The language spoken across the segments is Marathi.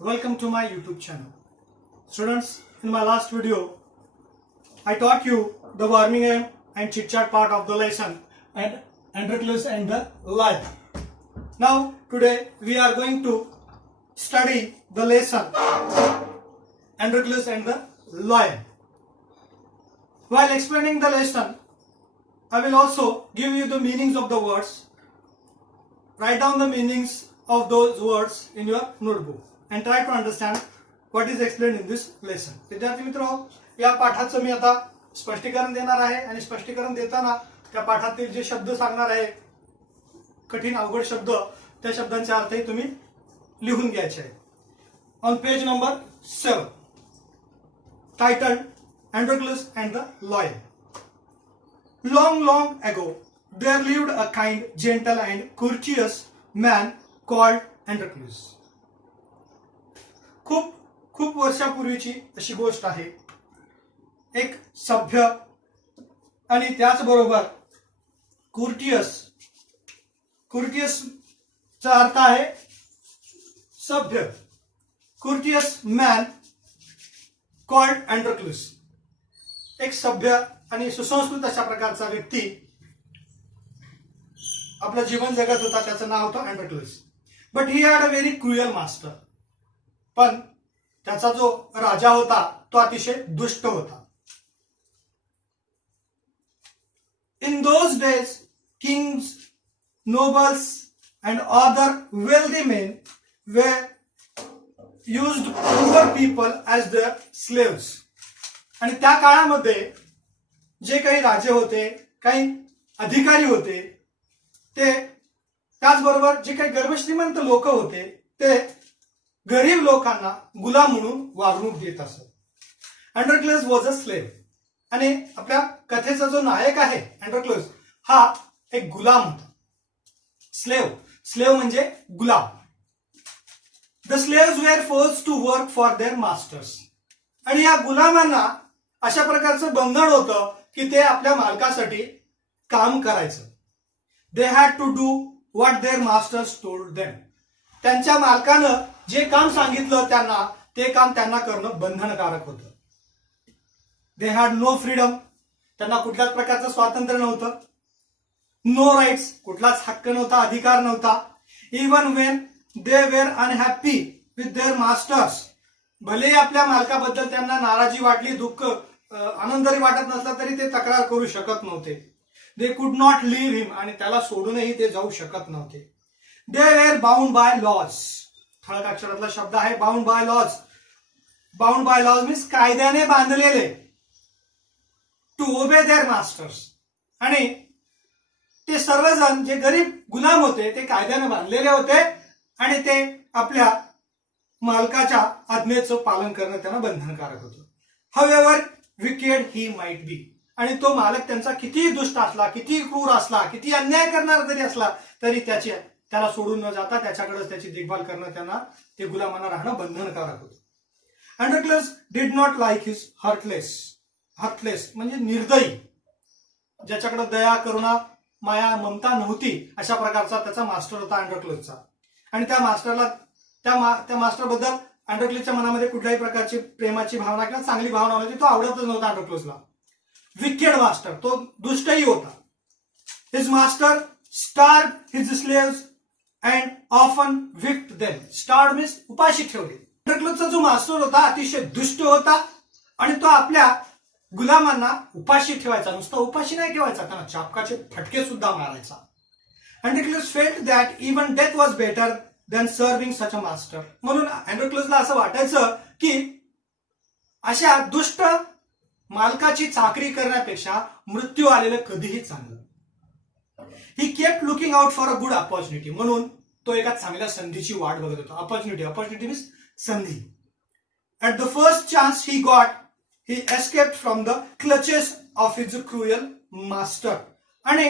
Welcome to my YouTube channel. Students, in my last video, I taught you the Birmingham and chit chat part of the lesson and Androclus and the lion. Now, today we are going to study the lesson Androclus and the lion. While explaining the lesson, I will also give you the meanings of the words. Write down the meanings of those words in your notebook and try to understand what is explained in this lesson. विद्यार्थी मित्रों, या पाठाचं मी आता स्पष्टीकरण देणार आहे आणि स्पष्टीकरण देताना त्या पाठातील जे शब्द सांगणार आहे, कठीण अवघड शब्द, त्या शब्दांचे अर्थही तुम्ही लिहून घ्यायचे आहेत. On page number 7, titled Androclus and the Lion. Long, long ago, there lived a kind, gentle and courteous man called Androclus. खूप वर्षापूर्वीची अशी गोष्ट आहे. एक सभ्य आणि त्याचबरोबर कुर्टियस चा अर्थ आहे सभ्य. कुर्टियस मॅन कॉल्ड अँड्रोक्लस. एक सभ्य आणि सुसंस्कृत अशा प्रकारचा व्यक्ती आपलं जीवन जगत होता. त्याचं नाव होतं Androcles. But he had a very cruel master. पण त्याचा जो राजा होता तो अतिशय दुष्ट होता. In those days kings, nobles and other wealthy men were used poor people as their slaves. आणि त्या काळामध्ये जे काही राजे होते, काही अधिकारी होते, ते त्याचबरोबर जे काही गर्भश्रीमंत लोक होते ते गरीब लोकांना गुलाम म्हणून वागणूक देत असत. अँड्रोक्लस वॉज अ स्लेव्ह. आणि आपल्या कथेचा जो नायक आहे अँड्रोक्लस, हा एक गुलाम होता. स्लेव्ह म्हणजे गुलाम. The slaves were forced to work for their masters. आणि या गुलामांना अशा प्रकारचं बंधन होतं की ते आपल्या मालकासाठी काम करायचं. They had to do what their masters told them. त्यांच्या मालकानं जे काम सांगितलं त्यांना, ते काम त्यांना करणं बंधनकारक होतं. They had no freedom. त्यांना कुठल्याच प्रकारचं स्वातंत्र्य नव्हतं. No rights. कुठलाच हक्क नव्हता, अधिकार नव्हता. Even when they were unhappy with their masters. भले आपल्या मालकाबद्दल त्यांना नाराजी वाटली, दुःख, आनंदही वाटत नसला तरी ते तक्रार करू शकत नव्हते. दे कुड नॉट लिव्ह हिम. आणि त्याला सोडूनही ते जाऊ शकत नव्हते. They were bound by lodge. ठळक अक्षरातला शब्द आहे bound by lodge. Bound by lodge means कायद्याने बांधलेले. To obey there masters. आणि ते सर्वजण जे गरीब गुलाम होते ते कायद्याने बांधलेले होते आणि ते आपल्या मालकाच्या आज्ञेचं पालन करणं त्यांना बंधनकारक होतं. हाऊएव्हर विकेड ही माइट बी. आणि तो मालक त्यांचा कितीही दुष्ट असला, कितीही क्रूर असला, किती अन्याय करणारा जरी असला तरी त्याला सोडून न जाता त्याच्याकडेच त्याची देखभाल करणं, त्यांना ते गुलामांना राहणं बंधनकारक होतं. Androcles did not like his heartless म्हणजे निर्दयी, ज्याच्याकडे दया, करुणा, माया, ममता नव्हती, अशा प्रकारचा त्याचा मास्टर होता अँड्रोक्लसचा. आणि त्या मास्टरला त्या मास्टरबद्दल अँड्रोक्लसच्या मनामध्ये कुठल्याही प्रकारची प्रेमाची भावना किंवा चांगली भावना होती. तो आवडतच नव्हता अँड्रोक्लसला. विकेड मास्टर, तो दुष्टही होता. His master starved his slaves and often whipped them. Starved means उपाशी ठेवले. अँड्रोक्लसचा जो मास्टर होता अतिशय दुष्ट होता आणि तो आपल्या गुलामांना उपाशी ठेवायचा. नुसता उपाशी नाही ठेवायचा, त्यांना चापकाचे फटके सुद्धा मारायचा. Androcles felt that even death was better than serving such a master. म्हणून अँड्रोक्लसला असं वाटायचं की अशा दुष्ट मालकाची चाकरी करण्यापेक्षा मृत्यू आलेलं कधीही चांगलं. He kept looking out for a good opportunity. म्हणून तो एका चांगल्या संधीची वाट बघत होता. अपॉर्च्युनिटी मीन्स संधी. At the first chance he got he escaped from the clutches of his cruel master. आणि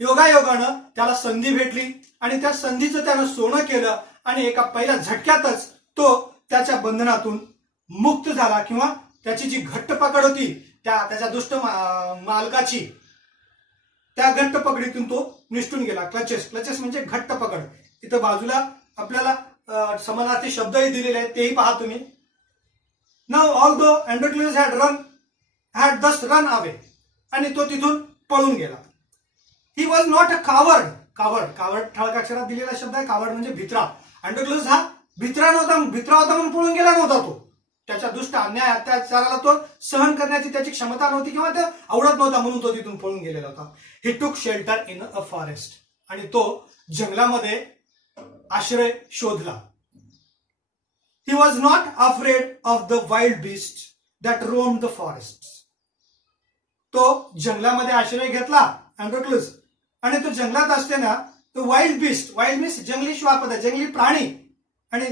योगायोगानं त्याला संधी भेटली आणि त्या संधीचं त्यानं सोनं केलं आणि एका पहिल्या झटक्यातच तो त्याच्या बंधनातून मुक्त झाला. किंवा त्याची जी घट्ट पकड होती त्याच्या दुष्ट मालकाची, त्या घट्ट पकडीतून तो निसटून गेला. क्लचेस म्हणजे घट्ट पकड. इथं बाजूला आपल्याला समानार्थी शब्दही दिलेले आहेत, तेही पहा तुम्ही. नाउ ऑल्दो अँड्रोक्लस हॅड दस रन अवे, आणि तो तिथून पळून गेला. He was not a coward. Coward ठळक अक्षरात दिलेला शब्द आहे. कावर्ड म्हणजे भित्रा. अँड्रोक्लस हा भित्रा होता म्हणून पळून गेला नव्हता. तो त्याच्या दुष्ट अन्याय अत्याचाराला तो सहन करण्याची त्याची क्षमता नव्हती किंवा ते आवडत नव्हता म्हणून तो तिथून पळून गेलेला होता. ही टूक शेल्टर इन अ फॉरेस्ट, आणि तो जंगलामध्ये आश्रय शोधला. He was not afraid of the wild beast that Rome the forest. तो जंगलामध्ये आश्रय घेतला अँड्रोक्लस, आणि तो जंगलात असताना तो वाईल्ड मीन्स जंगली श्वापद, जंगली प्राणी, आणि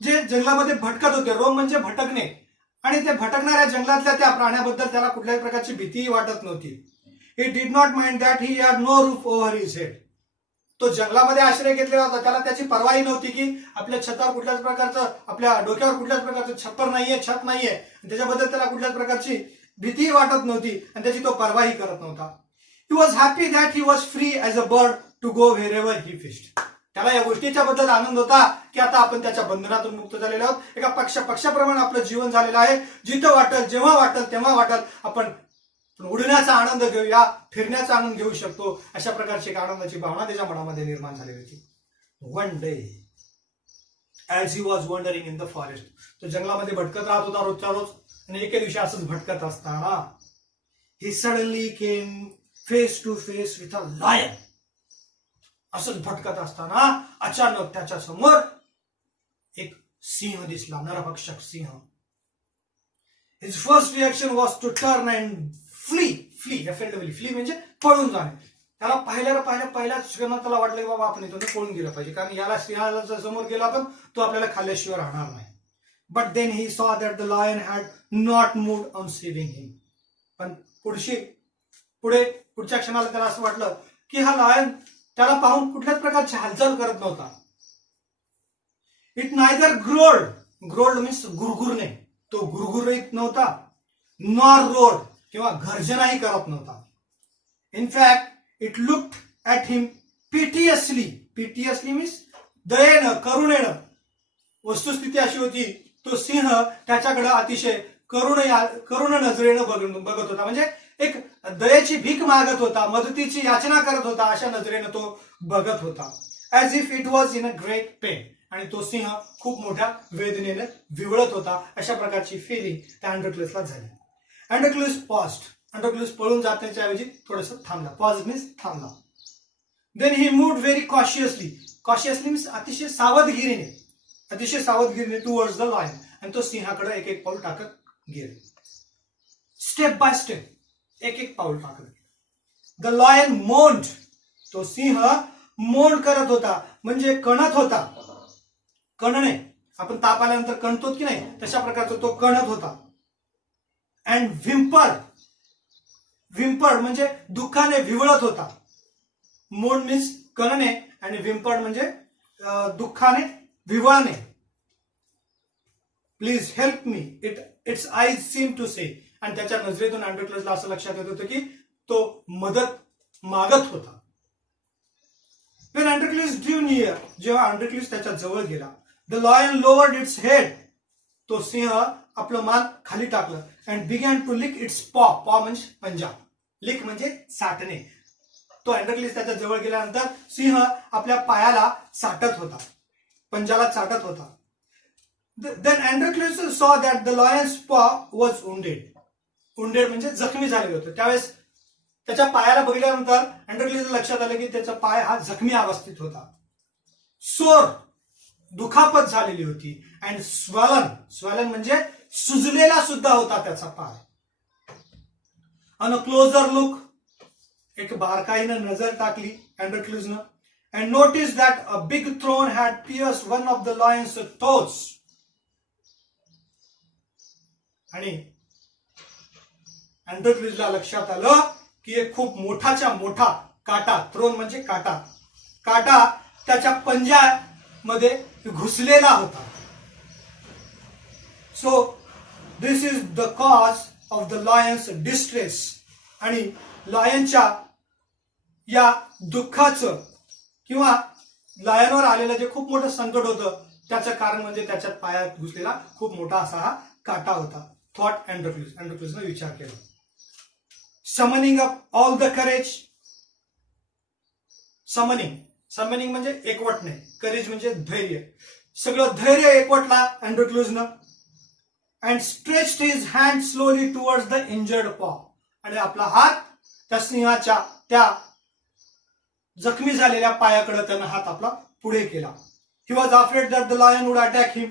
जे जंगलामध्ये भटकत होते. रोम म्हणजे भटकणे, आणि ते भटकणाऱ्या जंगलातल्या त्या प्राण्याबद्दल त्याला कुठल्याही प्रकारची भीतीही वाटत नव्हती. He did not mind that he had no roof over his head. तो जंगलामध्ये आश्रय घेतलेला होता, त्याला त्याची परवाही नव्हती की आपल्या छतावर कुठल्याच प्रकारचं, आपल्या डोक्यावर कुठल्याच प्रकारचं छप्पर नाहीये, छत नाहीये, त्याच्याबद्दल त्याला कुठल्याच प्रकारची भीतीही वाटत नव्हती, आणि त्याची तो परवाही करत नव्हता. He was happy that he was free as a bird to go wherever he wished. त्याला या गोष्टीच्या बद्दल आनंद होता की आता आपण त्याच्या बंधनातून मुक्त झालेले आहोत. एका पक्षाप्रमाणे आपलं जीवन झालेलं आहे. जिथं वाटेल, जेव्हा वाटेल, तेव्हा वाटेल आपण उडण्याचा आनंद घेऊया, फिरण्याचा आनंद घेऊ शकतो. अशा प्रकारची एक आनंदाची भावना त्याच्या मनामध्ये निर्माण झालेली होती. One day as he was wondering in the forest, तो जंगलामध्ये भटकत राहत होता रोजच्या रोज, आणि एके दिवशी असंच भटकत असताना he suddenly came face to face with a lion. असंच भटकत असताना अचानक त्याच्या समोर एक सिंह दिसला, नरभक्षक सिंह. His first reaction was to turn and flee एफेल्डबली. फ्ली म्हणजे पळून जाणे. त्याला पहिल्याच क्षणात त्याला वाटलं की बाबा आपण इथून पळून गेलं पाहिजे, कारण याला सिंहाला समोर गेला पण तो आपल्याला खाल्ल्याशिवाय राहणार नाही. But then he saw that the lion had not moved on seeing him. पण पुढच्या क्षणाला त्याला असं वाटलं की हा लायन त्याला पाहून कुठल्याच प्रकारची हालचाल करत नव्हता. इट नायदर ग्रोल्ड मीन्स गुरगुरणे, तो गुरगुरत नव्हता, नॉर रोड किंवा गर्जनाही करत नव्हता. In fact it looked at him piteously means दयेनं, करुणेनं. वस्तुस्थिती अशी होती, तो सिंह त्याच्याकडे अतिशय करुण नजरेनं बघत होता. म्हणजे एक दयेची भीक मागत होता, मदतीची याचना करत होता, अशा नजरेनं तो बघत होता. As if it was in a great pen. आणि तो सिंह खूप मोठ्या वेदनेने विवळत होता. अशा प्रकारची फिलिंग त्या अँड्रोक्लसला झाली. अँड्रोक्लस पळून जाण्याच्या ऐवजी थोडंसं थांबला. पॉज मीन्स थांबला. Then he moved very cautiously means अतिशय सावधगिरीने टुवर्ड्स द लायन. आणि तो सिंहाकडे एक पाऊल टाकत गेले. स्टेप बाय स्टेप एक पाऊल टाकलं. The lion moaned. तो सिंह मोन करत होता, म्हणजे कणत होता. कणणे, आपण ताप आल्यानंतर कणतो की नाही, तशा प्रकारचा तो कणत होता. अँड व्हिम्पर्ड म्हणजे दुःखाने विवळत होता. मोन मीन्स कणणे, आणि व्हिम्पर्ड म्हणजे दुःखाने विवळणे. Please help me, its eyes seem to say. आणि त्याच्या नजरेतून अँड्रोक्लसला असं लक्षात येत होतं की तो मदत मागत होता. When Androclus drew near, जेव्हा अँड्रोक्लस त्याच्या जवळ गेला, the lion lowered its head. तो सिंह आपलं मान खाली टाकलं. and began to lick its paw म्हणजे पंजा. लिक म्हणजे चाटणे. तो अँड्रोक्लस त्याच्या जवळ गेल्यानंतर सिंह आपल्या पायाला चाटत होता, पंजाला चाटत होता. Then Androclus saw that the lion's paw was wounded. म्हणजे जखमी झालेले होते. त्यावेळेस त्याच्या पायाला बघितल्यानंतर अँड्रोक्लसच्या लक्षात आलं की त्याचा पाय हा जखमी अवस्थेत होता. सोर, दुखापत झालेली होती. अँड स्वलन म्हणजे सुजलेला सुद्धा होता त्याचा पाय. ऑन अ क्लोजर लुक, एक बारकाईनं नजर टाकली अँड्रोक्लसनं. And notice that a big thorn had pierced one of the lion's toes. आणि अँड्रोक्लसला लक्षात आलं की एक खूप मोठाच्या मोठा काटा, थ्रोन म्हणजे काटा त्याच्या पंजामध्ये घुसलेला होता. So this is the cause of the lion's distress. आणि लायनच्या या दुःखाचं किंवा लायनवर आलेलं जे खूप मोठं संकट होतं त्याचं कारण म्हणजे त्याच्यात पायात घुसलेला खूप मोठा असा हा काटा होता. थॉट अँड्रोक्लूजने विचार केला. Summoning up all the courage. Summoning म्हणजे एकवटणे, करेज म्हणजे धैर्य. सगळं धैर्य एकवटला अँड्रोक्लूजनं. And stretched his hand slowly towards the injured paw. आणि आपला हात त्या सिंहाच्या त्या जखमी झालेल्या पायाकडे त्यानं हात आपला पुढे केला. He was afraid that the lion would attack him.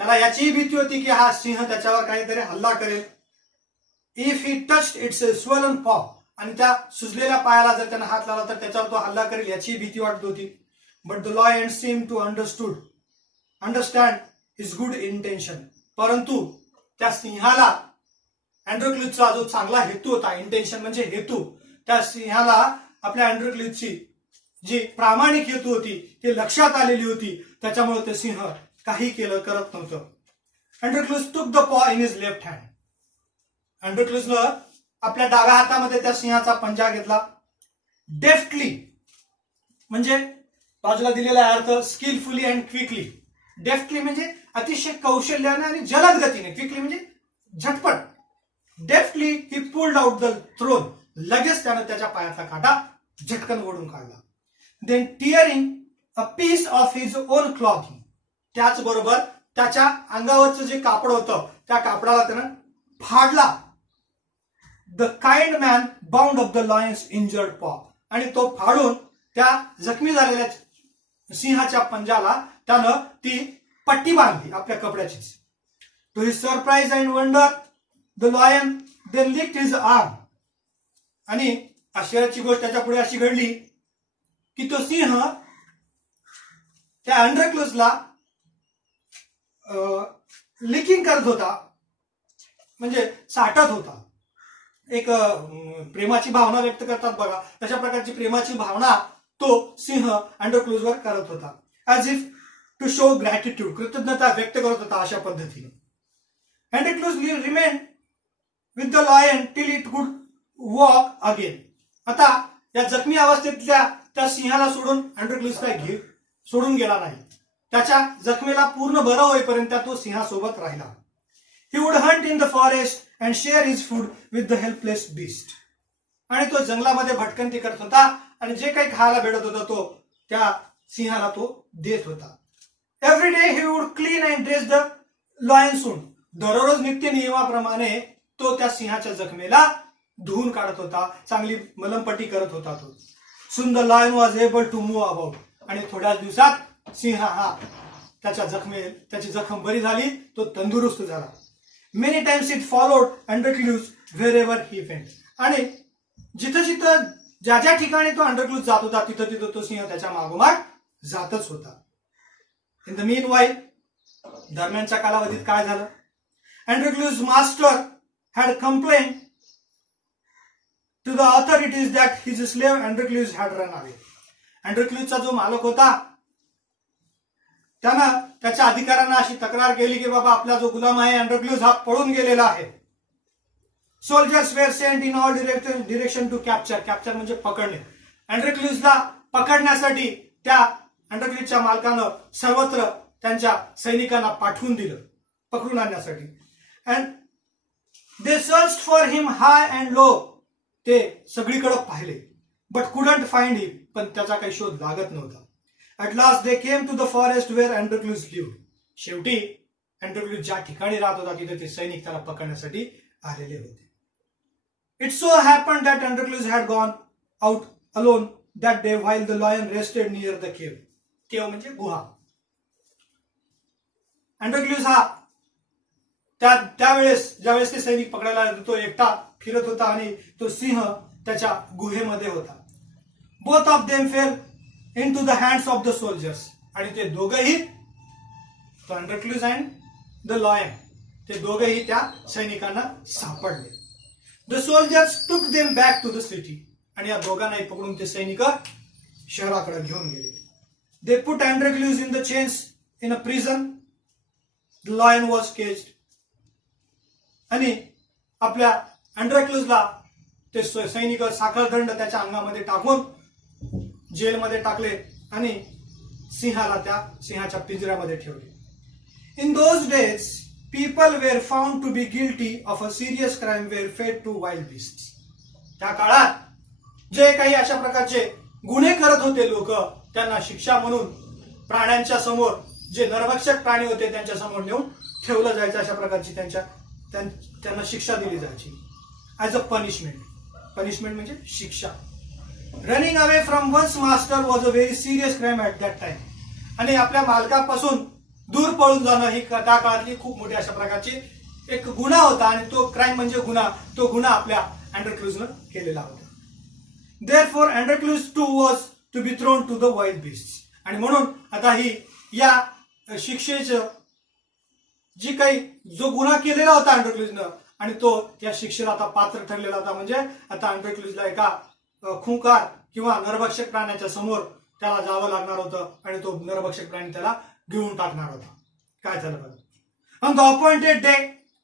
त्याला याचीही भीती होती की हा सिंह त्याच्यावर काहीतरी हल्ला करेल. If he touched it's swollen पॉ. आणि त्या सुजलेल्या पायाला जर त्यानं हात लावला तर त्याच्यावर तो हल्ला करेल याची भीती वाटत होती. But the lion seem to understand his good intention. परंतु त्या सिंहाला अँड्रोक्लूजचा जो चांगला हेतू होता, इंटेन्शन म्हणजे हेतू, त्या सिंहाला आपल्या अँड्रोक्लूजची जी प्रामाणिक हेतू होती ती लक्षात आलेली होती. त्याच्यामुळे ते सिंह काही करत नव्हतं. अँड्रोक्लूज टूक द पॉ इन हिज लेफ्ट हँड. अँड्रोक्लूजनं आपल्या डाव्या हातामध्ये त्या सिंहाचा पंजा घेतला. डेफ्टली म्हणजे बाजूला दिलेला अर्थ स्किलफुली अँड क्विकली. डेफ्टली म्हणजे अतिशय कौशल्याने आणि जलद गतीने. क्विकली म्हणजे झटपट. Deftly he pulled out the thorn. लगेच त्यानं त्याच्या पायाचा काटा झटकन ओढून काढला. Then tearing a piece of his own clothing. त्याचबरोबर त्याच्या अंगावरचं जे कापड होतं त्या कापडाला त्यानं फाडला. The kind man bound up the lion's injured paw. आणि तो फाडून त्या जखमी झालेल्या सिंहाच्या पंजाला त्यानं ती पट्टी बांधली आपल्या कपड्याचीच. To his surprise and wonder the lion then licked his arm. आणि आश्चर्याची गोष्ट त्याच्या पुढे अशी घडली की तो सिंह त्या अँड्रोक्लूजला लिकिंग करत होता, म्हणजे साठत होता. एक प्रेमाची भावना व्यक्त करतात बघा, तशा प्रकारची प्रेमाची भावना तो सिंह अँड्रोक्लूजवर करत होता. As if to show gratitude. कृतज्ञता व्यक्त करत होता अशा पद्धतीने. Androcles remain with the lion till it could walk again. आता या जखमी अवस्थेतल्या त्या सिंहाला सोडून अँड्रोक्लूज काय सोडून गेला नाही. त्याच्या जखमेला पूर्ण बरं होईपर्यंत तो सिंहासोबत राहिला. He would Hunt in the forest and share his food with the helpless beast. आणि तो जंगलामध्ये भटकंती करत होता आणि जे काही खायला भेटत होता तो त्या सिंहाला तो देत होता. Every day he would clean and dress the lion soon. दररोज नित्य नियमाप्रमाणे तो त्या सिंहाच्या जखमेला धुवून काढत होता, चांगली मलमपट्टी करत होता तो. Soon the lion was able to move about. आणि थोड्याच दिवसात सिंह हा त्याची जखम बरी झाली, तो तंदुरुस्त झाला. Many times it followed Androcles wherever he went. आणि जिथं ज्या ठिकाणी तो अँड्रोक्लूज जात होता तिथं तो सिंह त्याच्या मागोमाग जातच होता. इन द मीन वाईल, दरम्यानच्या कालावधीत काय झालं? Androcles master had complain to the authorities that his slave Androcles had run away. अँड्रोक्लूजचा जो मालक होता त्यानं त्याच्या अधिकाऱ्यांना अशी तक्रार केली की बाबा आपला जो गुलाम आहे अँड्रोक्लूज हा पळून गेलेला आहे. Soldiers were sent in all direction to capture. Capture म्हणजे पकडणे. अँड्रोक्लूजला पकडण्यासाठी त्या अँड्रोक्लूजच्या मालकानं सर्वत्र त्यांच्या सैनिकांना पाठवून दिलं पकडून आणण्यासाठी. And they search for him high and low. ते सगळीकडे पाहिले बट कुडंट फाइंड हिम. पण त्याचा काही शोध लागत नव्हता. At last they came to the forest where Androclus lived. शेवटी अँड्रोक्लूज ज्या ठिकाणी राहत होता तिथे ते सैनिक त्याला पकडण्यासाठी आलेले होते. It so happened that Androclus had gone out alone that day while the lion rested near the cave. केव म्हणजे गुहा. अँड्रोक्लूज हा त्यावेळेस ज्यावेळेस ते सैनिक पकडायला आले तो एकटा फिरत होता आणि तो सिंह त्याच्या गुहेमध्ये होता. Both of them fell into the hands of the soldiers. आणि ते दोघेही, तो अँड्रोक्लूज अँड द लॉयन, ते दोघेही त्या सैनिकांना सापडले. The soldiers took them back to the city. आणि या दोघांनाही पकडून ते सैनिक शहराकडे घेऊन गेले. They put Androcles in the chains in a prison. The lion was caged. आणि आपल्या अँड्रोक्लूजला ते सैनिक साखळदंड त्याच्या अंगामध्ये टाकून जेलमध्ये टाकले आणि सिंहाला त्या सिंहाच्या पिंजऱ्यामध्ये ठेवले. In those days people were found to be guilty of a serious crime were fed to wild beasts. त्या काळात जे काही अशा प्रकारचे गुन्हे करत होते लोक, त्यांना शिक्षा म्हणून प्राण्यांच्या समोर, जे नरभक्षक प्राणी होते त्यांच्या समोर नेऊन ठेवलं जायचं. अशा प्रकारची त्यांना शिक्षा दिली जायची ऍज अ पनिशमेंट. पनिशमेंट म्हणजे शिक्षा. Running away from one's master was a very serious crime at that time. आणि आपल्या मालकापासून दूर पळून जाणं ही त्या काळातली खूप मोठी अशा प्रकारची एक गुन्हा होता. आणि तो क्राईम म्हणजे गुन्हा, तो गुन्हा आपल्या अँडरक्लूजनं केलेला होता. Therefore Androclus too was to be thrown to the wild beasts. आणि म्हणून आता ही या शिक्षेचं जी काही जो गुन्हा केलेला होता अँड्रोक्लूजनं, आणि तो या शिक्षेला आता पात्र ठरलेला होता. म्हणजे आता अँड्रोक्लूजला एका खुंखार किंवा नरभक्षक प्राण्याच्या समोर त्याला जावं लागणार होतं आणि तो नरभक्षक प्राणी त्याला गिळून टाकणार होता. काय झालं बघा. ऑन द अपॉइंटेड डे,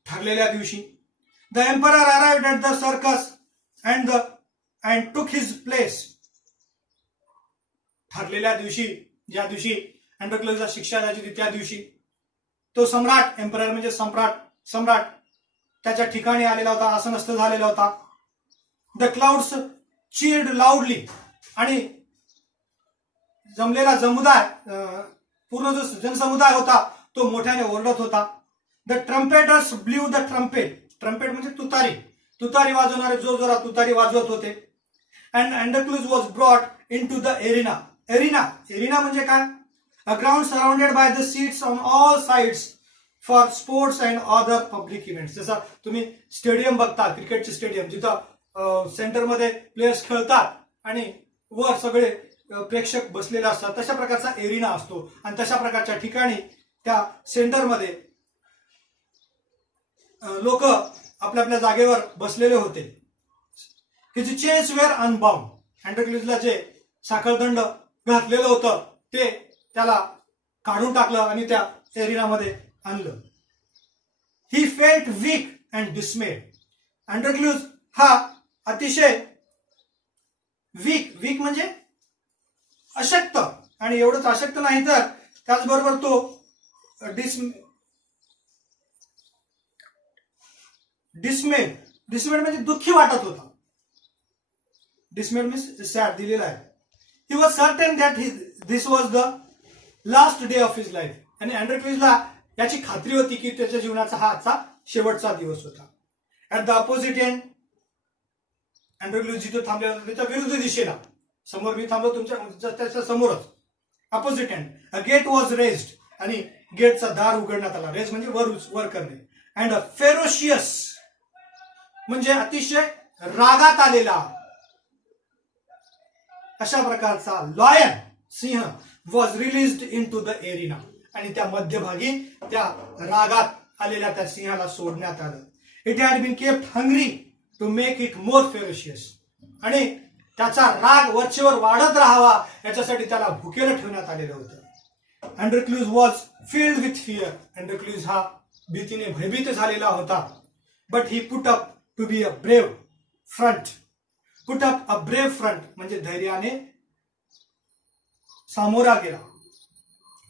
ठरलेल्या दिवशी, the emperor arrived at the circus and टूक हिज प्लेस. ठरलेल्या दिवशी, ज्या दिवशी अँड्रोक्लसला शिक्षा द्यायची होती त्या दिवशी, तो सम्राट, एम्परर म्हणजे सम्राट त्याच्या ठिकाणी आलेला होता, आसनस्थ झालेला होता. The clouds cheered loudly. आणि जमलेला समुदाय, पूर्ण जो जनसमुदाय होता तो मोठ्याने ओरडत होता. The trumpeters blew the trumpet. Trumpet म्हणजे तुतारी वाजवणारे जोरजोरात तुतारी वाजवत होते. And Androcles was brought in to the arena. Arena म्हणजे काय? A ground surrounded by the seats on all sides for sports and other public events. जसं तुम्ही स्टेडियम बघता, क्रिकेटचे स्टेडियम, जिथं सेंटरमध्ये प्लेयर्स खेळतात आणि वर सगळे प्रेक्षक बसलेले असतात, तशा प्रकारचा एरिना असतो. आणि तशा प्रकारच्या ठिकाणी त्या सेंटरमध्ये लोक आपल्या आपल्या जागेवर बसलेले होते. His chains were unbound. अँड्रोक्लसला जे साखळदंड घातलेलं होतं ते त्याला काढून टाकलं आणि त्या एरिनामध्ये आणलं. He felt weak and dismayed. Androcles हा अतिशय वीक म्हणजे अशक्त, आणि एवढंच अशक्त नाही तर त्याचबरोबर तो डिस्मेड म्हणजे दुःखी वाटत होता. डिस्मेड मीन्स सॅड दिलेला आहे. He was certain that this was the last day of his life. आणि अँड्रोक्लसला याची खात्री होती की त्याच्या जीवनाचा हा आजचा शेवटचा दिवस होता. ऍट द अपोजिट एंड, अँड्रोक्लस जिथं थांबलेला होता त्याच्या विरुद्ध दिशेला, समोर मी थांबलो त्याच्या समोरच, opposite end, a gate was raised. आणि गेटचा दार उघडण्यात आला. रेज म्हणजे वर करणे. अँड अ फेरोशियस म्हणजे अतिशय रागात आलेला अशा प्रकारचा लॉयन, सिंह, was released in to the arena. आणि त्या मध्यभागी त्या रागात आलेल्या त्या सिंहाला सोडण्यात आलं. It had been kept hungry to make it more ferocious. आणि त्याचा राग वरचेवर वाढत राहावा याच्यासाठी त्याला भुकेलं ठेवण्यात आलेलं होतं. Androcles was filled with fear. Androcles हा भीतीने भयभीत झालेला होता. But he put up to be a brave front. Put up a brave front म्हणजे धैर्याने सामोरा गेला.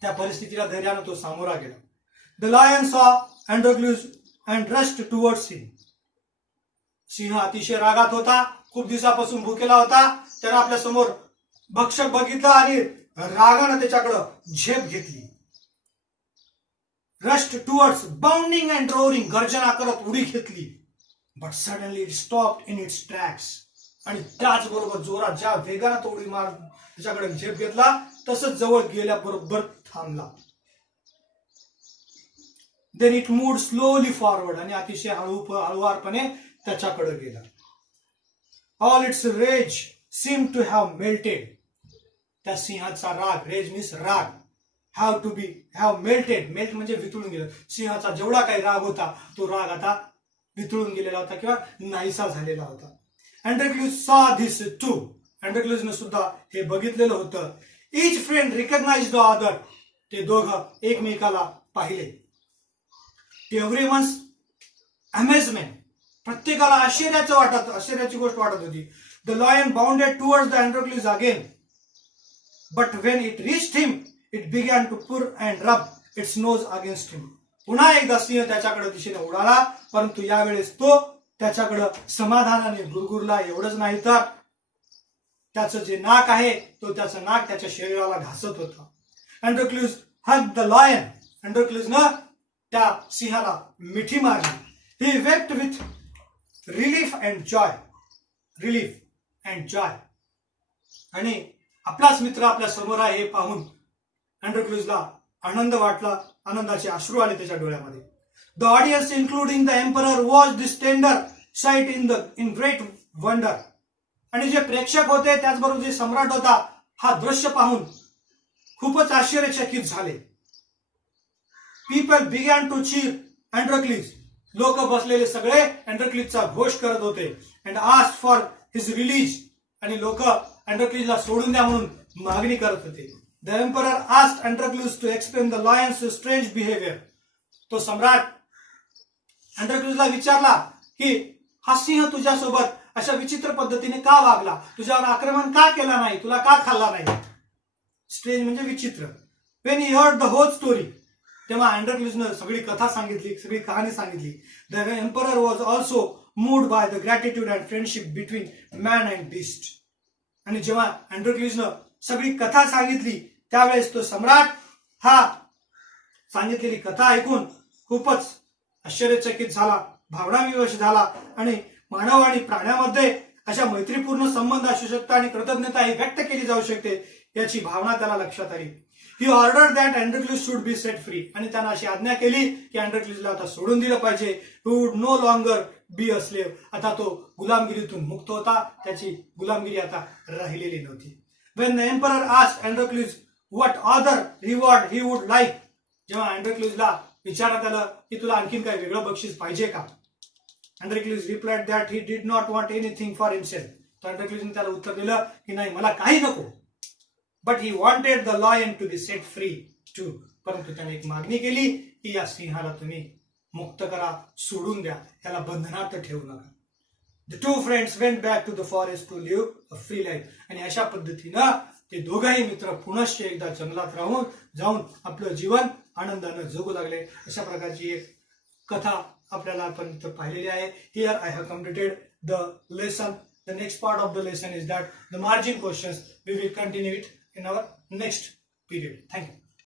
त्या परिस्थितीला धैर्याने तो सामोरा गेला. द लायन सॉ अँड्रोक्लस अँड रश्ड टुवर्ड्स हिम. सिंह अतिशय रागात होता, खूप दिवसापासून भुकेला होता. त्यानं आपल्या समोर भक्षक बघितला आणि रागानं त्याच्याकडं झेप घेतली. Rushed towards, bounding and roaring, गर्जना करत उडी घेतली. But suddenly it stopped in its tracks. आणि त्याचबरोबर जोरात ज्या वेगानं तो उडी मार त्याच्याकडे झेप घेतला तसंच जवळ गेल्याबरोबर थांबला. Then it moved slowly forward. आणि अतिशय हळुवारपणे त्याच्याकडे गेला. All its rage seem to have melted. त्या सिंहाचा राग, रेज मीन्स राग, हॅव मेल्टेड. मेल्ट म्हणजे वितळून गेलं. सिंहाचा जेवढा काही राग होता तो राग आता वितळून गेलेला होता किंवा नाहीसा झालेला होता. अँड्रोक्लस सॉ धिस टू. अँड्रोक्लसने सुद्धा हे बघितलेलं होतं. इच फ्रेंड रिकग्नाइज द अदर. ते दोघं एकमेकाला पाहिले. टू एव्हरीवन्स अमेजमेंट, प्रत्येकाला आश्चर्याची गोष्ट वाटत होती. The lion bounded towards the Androcles again. But when it reached him it began to purr and rub its nose against him. पुन्हा एकदा सिंह त्याच्याकडे दिशेने उडाला, परंतु यावेळेस तो त्याच्याकडे समाधानाने गुरगुरला. एवढंच नाही तर त्याचं जे नाक आहे तो त्याचं नाक त्याच्या शरीराला घासत होता. अँड्रोक्लस hugged the lion. अँड्रोक्लसनं त्या सिंहाला मिठी मारली. He wept with relief and joy. Relief and joy. आणि आपलाच मित्र आपल्या समोर आहे हे पाहून अँड्रोक्लसला आनंद वाटला, आनंदाचे अश्रू आले त्याच्या डोळ्यामध्ये. The audience, including the emperor, watched this tender sight in great wonder. आणि जे प्रेक्षक होते त्याचबरोबर जे सम्राट होता हा दृश्य पाहून खूपच आश्चर्यचकित झाले. People began to cheer Androcles. लोक बसलेले सगळे अँड्रोक्लसचा घोष करत होते. And asked for his release. आणि लोक अँड्रोक्लसला सोडून द्या म्हणून मागणी करत होते. The emperor asked Androclus to explain the lion's strange behavior. तो सम्राट अँड्रोक्लसला विचारला की हा सिंह तुझ्यासोबत अशा विचित्र पद्धतीने का वागला, तुझ्यावर आक्रमण का केला नाही, तुला का खाल्ला नाही. स्ट्रेंज म्हणजे विचित्र. When he heard the whole story, तेव्हा अँड्रोक्लसनं सगळी कथा सांगितली, सगळी कहाणी सांगितली. The emperor was also moved by the gratitude and friendship between man and beast. आणि जेव्हा अँड्रोक्लसनं सगळी कथा सांगितली त्यावेळेस तो सम्राट हा सांगितलेली कथा ऐकून खूपच आश्चर्यचकित झाला, भावनाविवश झाला. आणि मानव आणि प्राण्यामध्ये अशा मैत्रीपूर्ण संबंध असू शकतात आणि कृतज्ञता ही व्यक्त केली जाऊ शकते याची भावना त्याला लक्षात आली. He order that Androcles should be set free. आणि त्यानं अशी आज्ञा केली की अँड्रोक्लसला आता सोडून दिलं पाहिजे. Who would no longer be a slave. आता तो गुलामगिरीतून मुक्त होता, त्याची गुलामगिरी आता राहिलेली नव्हती. When the emperor asked Androclus what other reward he would like, जेव्हा अँड्रोक्लसला विचारण्यात आलं की तुला आणखीन काही वेगळं बक्षीस पाहिजे का, Androclus replied that he did not want anything for himself. तर अँड्रोक्लसने त्याला उत्तर दिलं की नाही, मला काही नको. But he wanted the lion to be set free too. परंतु त्याने एक मागणी केली की या सिंहाला तुम्ही मुक्त करा, सोडून द्या, याला बंधनात ठेवू नका. The two friends went back to the forest to live a free life. आणि अशा पद्धतीनं ते दोघंही मित्र पुनश्च एकदा जंगलात जाऊन आपलं जीवन आनंदानं जगू लागले. अशा प्रकारची एक कथा आपल्याला आपण इथं पाहिलेली आहे. Here I have completed the lesson. The next part of the lesson is that the margin questions. We will continue it in our next period. Thank you.